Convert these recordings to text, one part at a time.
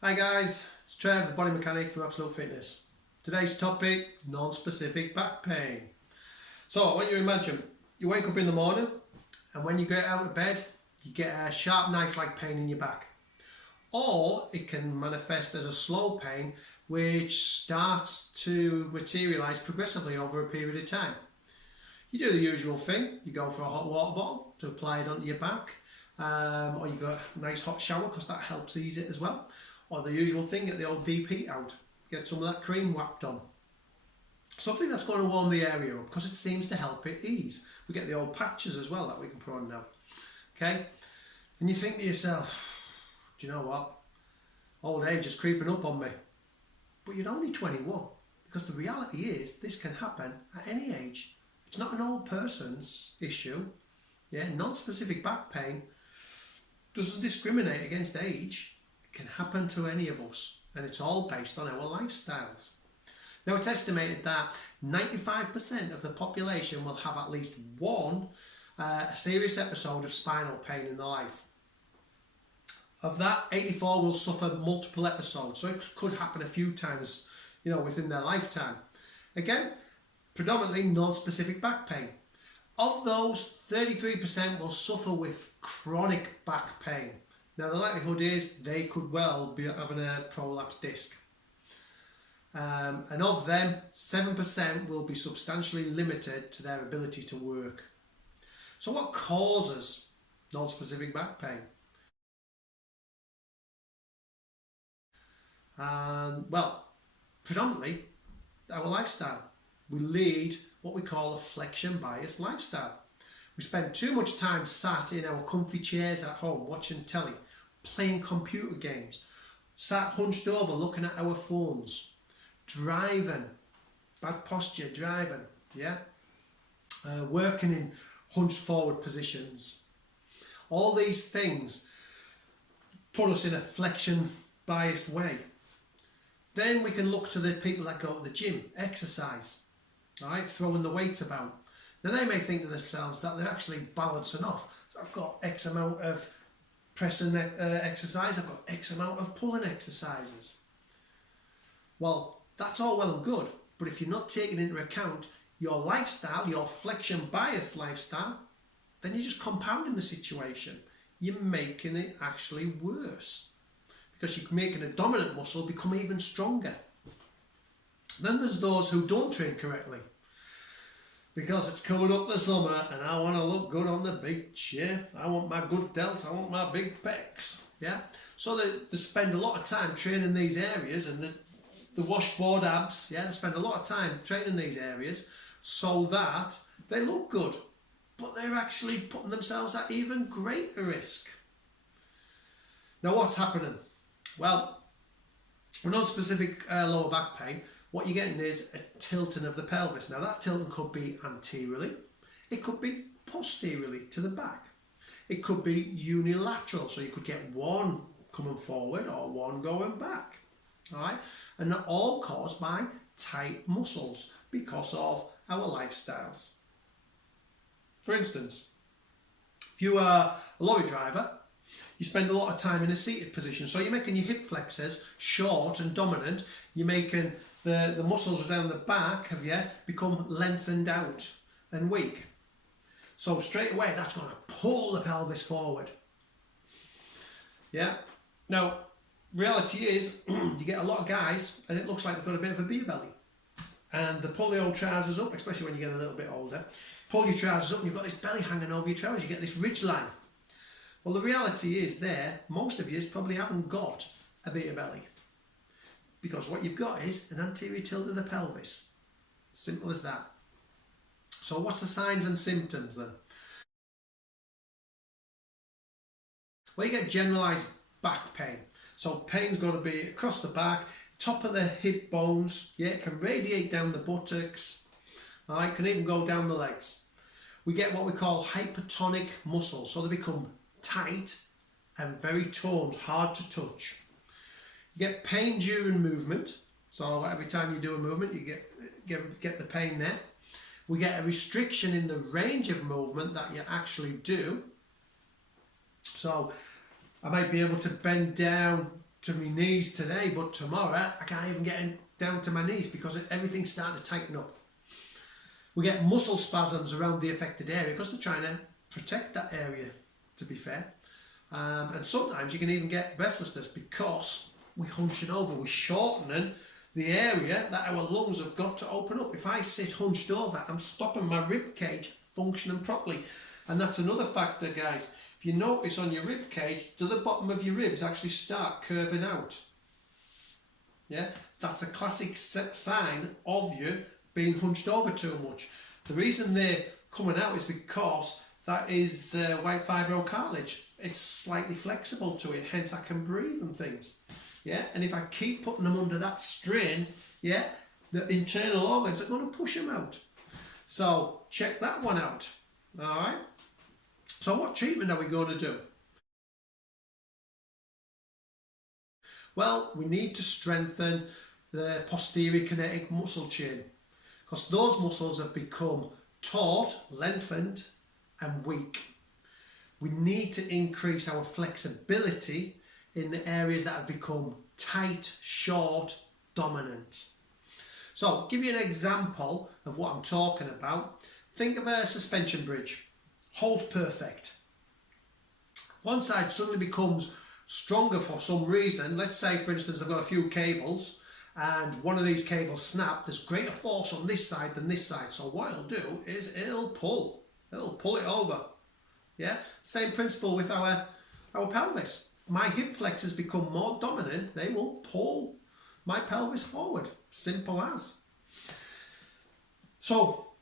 Hi guys, it's Trev, the body mechanic from Absolute Fitness. Today's topic, non-specific back pain. So I want you to imagine, you wake up in the morning and when you get out of bed, you get a sharp knife-like pain in your back. Or it can manifest as a slow pain which starts to materialise progressively over a period of time. You do the usual thing, you go for a hot water bottle to apply it onto your back, or you got a nice hot shower because that helps ease it as well. Or the usual thing, get the old deep heat out, get some of that cream whacked on. Something that's going to warm the area up because it seems to help it ease. We get the old patches as well that we can put on now. Okay? And you think to yourself, do you know what? Old age is creeping up on me. But you're only 21. Because the reality is, this can happen at any age. It's not an old person's issue. Yeah, non-specific back pain doesn't discriminate against age. Can happen to any of us, and it's all based on our lifestyles. Now, it's estimated that 95% of the population will have at least one serious episode of spinal pain in their life. Of that, 84 will suffer multiple episodes, so it could happen a few times, within their lifetime. Again, predominantly non-specific back pain. Of those, 33% will suffer with chronic back pain. Now, the likelihood is they could well be having a prolapsed disc. And of them, 7% will be substantially limited to their ability to work. So what causes non-specific back pain? Well, predominantly our lifestyle. We lead what we call a flexion biased lifestyle. We spend too much time sat in our comfy chairs at home watching telly, playing computer games, sat hunched over looking at our phones, driving, bad posture driving, working in hunched forward positions. All these things put us in a flexion biased way. Then we can look to the people that go to the gym, exercise, all right, throwing the weights about. Now they may think to themselves that they're actually balancing off. So I've got X amount of pressing exercise, I've got X amount of pulling exercises. Well, that's all well and good, but if you're not taking into account your lifestyle, your flexion biased lifestyle, then you're just compounding the situation. You're making it actually worse because you're making a dominant muscle become even stronger. Then there's those who don't train correctly. Because it's coming up the summer and I want to look good on the beach, I want my good delts, I want my big pecs, So they spend a lot of time training these areas, and the washboard abs, they spend a lot of time training these areas so that they look good. But they're actually putting themselves at even greater risk. Now what's happening? Well, with non-specific lower back pain, what you're getting is a tilting of the pelvis. Now that tilting could be anteriorly, it could be posteriorly to the back. It could be unilateral, so you could get one coming forward or one going back. All right? And they're all caused by tight muscles because of our lifestyles. For instance, if you are a lorry driver, you spend a lot of time in a seated position, so you're making your hip flexors short and dominant. You're making the muscles down the back of you become lengthened out and weak. So straight away, that's going to pull the pelvis forward. Now, reality is, you get a lot of guys, and it looks like they've got a bit of a beer belly. And they pull the old trousers up, especially when you get a little bit older. Pull your trousers up, and you've got this belly hanging over your trousers. You get this ridge line. Well, the reality is most of you probably haven't got a beer belly. Because what you've got is an anterior tilt of the pelvis. Simple as that. So what's the signs and symptoms then? Well, you get generalised back pain. So pain's going to be across the back, top of the hip bones. It can radiate down the buttocks. All right, can even go down the legs. We get what we call hypertonic muscles. So they become tight and very toned, hard to touch. You get pain during movement, so every time you do a movement you get the pain there. We get a restriction in the range of movement that you actually do. So I might be able to bend down to my knees today, but tomorrow I can't even get down to my knees because everything's starting to tighten up. We get muscle spasms around the affected area because they're trying to protect that area, to be fair. And sometimes you can even get breathlessness because we're hunching over, we're shortening the area that our lungs have got to open up. If I sit hunched over, I'm stopping my rib cage functioning properly. And that's another factor, guys. If you notice on your rib cage, do the bottom of your ribs actually start curving out? Yeah, that's a classic sign of you being hunched over too much. The reason they're coming out is because that is white fibrocartilage. It's slightly flexible to it, hence I can breathe and things. Yeah, and if I keep putting them under that strain, yeah, the internal organs are going to push them out. So check that one out. All right. So what treatment are we going to do? Well, we need to strengthen the posterior kinetic muscle chain because those muscles have become taut, lengthened and weak. We need to increase our flexibility in the areas that have become tight, short, dominant. So, I'll give you an example of what I'm talking about. Think of a suspension bridge. Holds perfect. One side suddenly becomes stronger for some reason. Let's say, for instance, I've got a few cables and one of these cables snap. There's greater force on this side than this side. So what it'll do is it'll pull it over. Yeah, same principle with our pelvis. My hip flexors become more dominant, they will pull my pelvis forward. Simple as. So,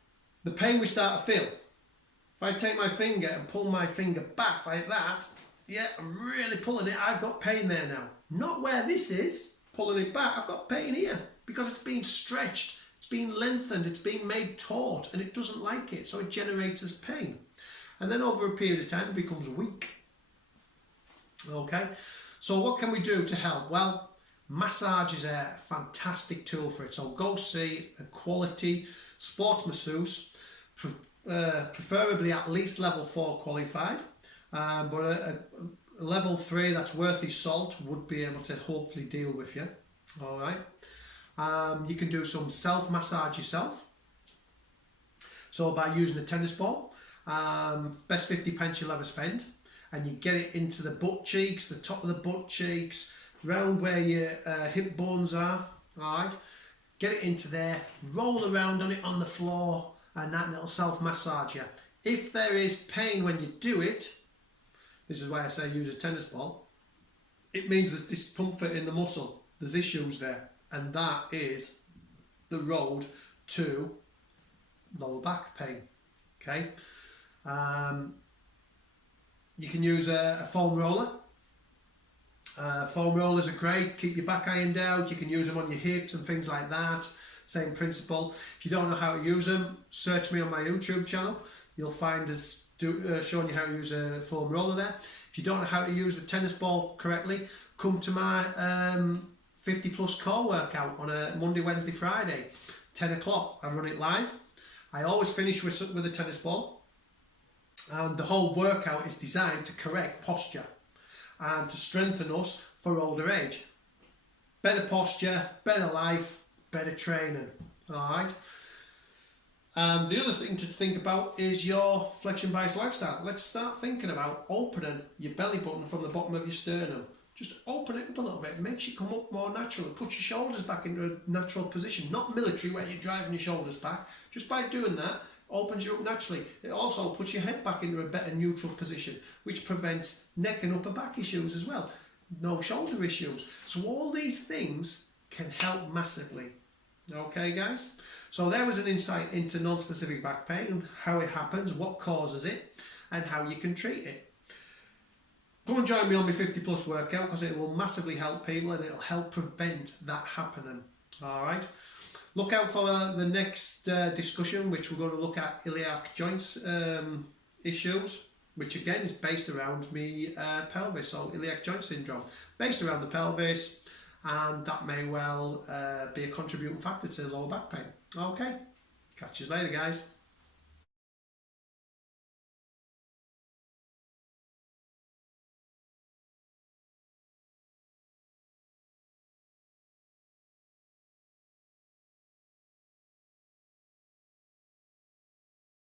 the pain we start to feel. If I take my finger and pull my finger back like that, yeah, I'm really pulling it, I've got pain there now. Not where this is, pulling it back, I've got pain here because it's been stretched, it's been lengthened, it's been made taut and it doesn't like it, so it generates as pain. And then over a period of time it becomes weak. Okay, so what can we do to help? Well, massage is a fantastic tool for it. So go see a quality sports masseuse, preferably at least level 4 qualified, but a level 3 that's worth his salt would be able to hopefully deal with you. All right, you can do some self-massage yourself. So by using a tennis ball, best 50 pence you'll ever spend. And you get it into the butt cheeks, the top of the butt cheeks, round where your hip bones are, alright? Get it into there, roll around on it on the floor, and that little self-massage you. If there is pain when you do it, this is why I say use a tennis ball, it means there's discomfort in the muscle, there's issues there, and that is the road to lower back pain, okay? You can use a foam roller. Foam rollers are great, keep your back ironed out. You can use them on your hips and things like that. Same principle. If you don't know how to use them, search me on my YouTube channel. You'll find us showing you how to use a foam roller there. If you don't know how to use the tennis ball correctly, come to my 50 plus core workout on a Monday, Wednesday, Friday, 10 o'clock. I run it live. I always finish with a tennis ball. And the whole workout is designed to correct posture and to strengthen us for older age. Better posture, better life, better training. Alright. And the other thing to think about is your flexion bias lifestyle. Let's start thinking about opening your belly button from the bottom of your sternum. Just open it up a little bit. It makes you come up more naturally. Put your shoulders back into a natural position. Not military where you're driving your shoulders back. Just by doing that, opens you up naturally. It also puts your head back into a better neutral position, which prevents neck and upper back issues as well. No shoulder issues. So all these things can help massively. Okay, guys? So there was an insight into non-specific back pain, how it happens, what causes it, and how you can treat it. Come and join me on my 50 plus workout because it will massively help people and it'll help prevent that happening. Alright? Look out for the next discussion, which we're going to look at iliac joints issues, which again is based around me pelvis, so iliac joint syndrome, based around the pelvis, and that may well be a contributing factor to lower back pain. Okay, catch you later, guys.